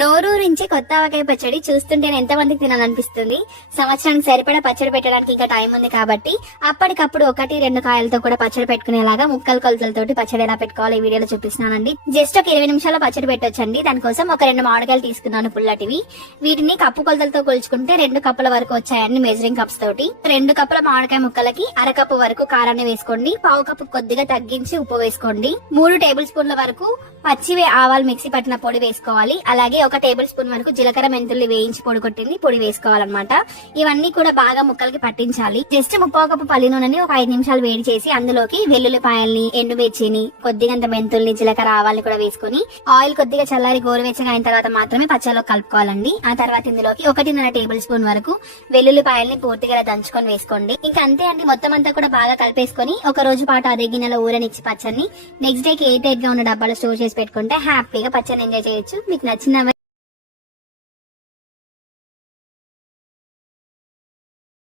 నోరూరించి కొత్త ఆవకాయ పచ్చడి చూస్తుంటేనే ఎంత మందికి తినాలనిపిస్తుంది. సంవత్సరానికి సరిపడా పచ్చడి పెట్టడానికి ఇంకా టైం ఉంది కాబట్టి అప్పటికప్పుడు 1-2 కాయలతో కూడా పచ్చడి పెట్టుకునేలాగా ముక్కలు కొలతలతోటి పచ్చడి ఎలా పెట్టుకోవాలి ఈ వీడియోలో చూపిస్తున్నానండి. జస్ట్ ఒక 20 నిమిషాల్లో పచ్చడి పెట్టొచ్చండి. దానికోసం ఒక 2 మామిడికాయలు తీసుకున్నాను పుల్లటివి. వీటిని కప్పు కొలతలతో కొలుచుకుంటే 2 కప్పుల వరకు వచ్చాయండి మెజరింగ్ కప్స్ తోటి. 2 కప్పుల మామిడికాయ ముక్కలకి 1/2 కప్పు వరకు కారాన్ని వేసుకోండి. 1/2 కప్పు కొద్దిగా తగ్గించి ఉప్పు వేసుకోండి. 3 టేబుల్ స్పూన్ల వరకు పచ్చివే ఆవాలు మిక్సీ పట్టిన పొడి వేసుకోవాలి. అలాగే 1 టేబుల్ స్పూన్ వరకు జీలకర్ర మెంతుల్ని వేయించి పొడి కొట్టింది పొడి వేసుకోవాలన్నమాట. ఇవన్నీ కూడా బాగా ముక్కలకి పట్టించాలి. జస్ట్ 1/2 కప్పు పల్లి నూనెని ఒక 5 నిమిషాలు వేడి చేసి అందులోకి వెల్లుల్లిపాయల్ని, ఎండుమిర్చిని, కొద్దిగంత మెంతుల్ని, జీలకర్ర ఆవాల్ని కూడా వేసుకుని ఆయిల్ కొద్దిగా చల్లారి గోరువెచ్చగా అయిన తర్వాత మాత్రమే పచ్చడిలో కలుపుకోవాలండి. ఆ తర్వాత ఇందులోకి 1.5 టేబుల్ స్పూన్ వరకు వెల్లుల్లిపాయల్ని పూర్తిగా దంచుకొని వేసుకోండి. ఇంకా అంతే అండి. మొత్తం అంతా కూడా బాగా కలిపేసుకొని ఒక రోజు పాటు అదే గిన్నెలో ఊరనిచ్చి పచ్చడిని నెక్స్ట్ డేకి ఎయిర్ టైట్ గా ఉన్న డబ్బాలో స్టోర్ చేసి పెట్టుకుంటే హ్యాపీగా పచ్చడిని ఎంజాయ్ చేయొచ్చు. మీకు నచ్చిన